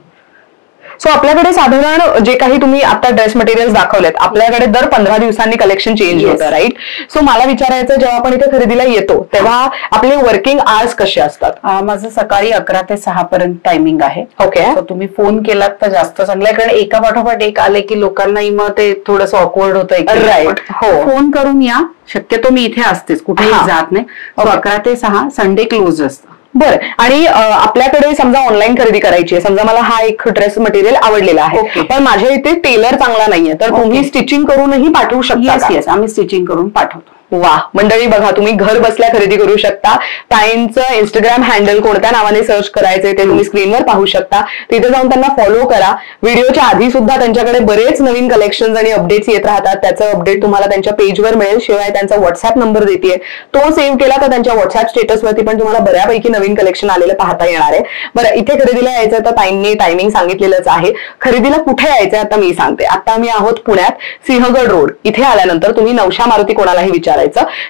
सो आपल्याकडे साधारण जे काही तुम्ही आता ड्रेस मटेरियल दाखवलेत, आपल्याकडे दर 15 दिवसांनी कलेक्शन चेंज होतं, राईट? सो मला विचारायचं, जेव्हा आपण इथे खरेदीला येतो तेव्हा आपले वर्किंग आवर्स कसे असतात? माझं सकाळी 11 ते 6 पर्यंत टायमिंग आहे. ओके. तुम्ही फोन केलात तर जास्त चांगलं आहे, कारण एका पाठोपाठ एक आले की लोकांनाही मग ते थोडंसं ऑकवर्ड होतं. राईट. हो. फोन करून या. शक्यतो मी इथे असतेच, कुठेही जात नाही. 11 ते 6 संडे क्लोज असतं. बरं. आणि आपल्याकडे समजा ऑनलाईन खरेदी करायची आहे, समजा मला हा एक ड्रेस मटेरियल आवडलेला आहे, पण माझ्या इथे टेलर चांगला नाहीये, तर तुम्ही स्टिचिंग करूनही पाठवू शकता? येस, आम्ही स्टिचिंग करून पाठवतो. वा. मंडळी बघा, तुम्ही घर बसल्या खरेदी करू शकता. ताईंचं इंस्टाग्राम हँडल कोणत्या नावाने सर्च करायचंय ते तुम्ही स्क्रीनवर पाहू शकता. तिथे जाऊन त्यांना फॉलो करा. व्हिडिओच्या आधी सुद्धा त्यांच्याकडे बरेच नवीन कलेक्शन आणि अपडेट्स येत राहतात. त्याचं अपडेट तुम्हाला त्यांच्या पेजवर मिळेल. शिवाय त्यांचा व्हॉट्सअप नंबर देते, तो सेव्ह केला तर त्यांच्या व्हॉट्सअप स्टेटसवरती पण तुम्हाला बऱ्यापैकी नवीन कलेक्शन आलेलं पाहता येणार आहे. बरं, इथे खरेदीला यायचं तर ताईंनी टायमिंग सांगितलेलंच आहे. खरेदीला कुठे यायचंय आता मी सांगते. आता आम्ही आहोत पुण्यात, सिंहगड रोड. इथे आल्यानंतर तुम्ही नवशा मारुती कोणालाही विचारायचं.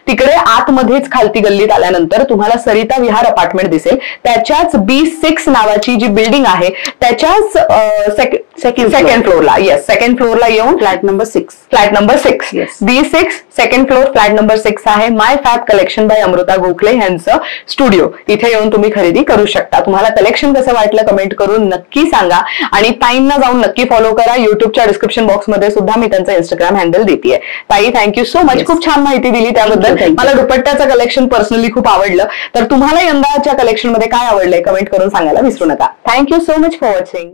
तिकडे आतमध्येच खालती गल्लीत आल्यानंतर तुम्हाला सरिता विहार अपार्टमेंट दिसेल. त्याच्याच B6 नावाची जी बिल्डिंग आहे त्याच्याच सेकंड फ्लोअरला, येस, सेकंड फ्लोअरला येऊन flat number 6 B6 second floor flat number 6 आहे. My fab collection by Amruta Gokhale यांचं स्टुडिओ. इथे येऊन तुम्ही खरेदी करू शकता. तुम्हाला कलेक्शन कसं वाटलं कमेंट करून नक्की सांगा. आणि ताईंना जाऊन नक्की फॉलो करा. युट्यूबच्या डिस्क्रिप्शन बॉक्समध्ये सुद्धा मी त्यांचं इंस्टाग्राम हँडल देते. ताई, थँक्यू सो मच. खूप छान माहिती दिली त्याबद्दल. मला दुपट्ट्याचं कलेक्शन पर्सनली खूप आवडलं. तर तुम्हाला यंदाच्या कलेक्शन मध्ये काय आवडलंय कमेंट करून सांगायला विसरू नका. Thank you so much for watching.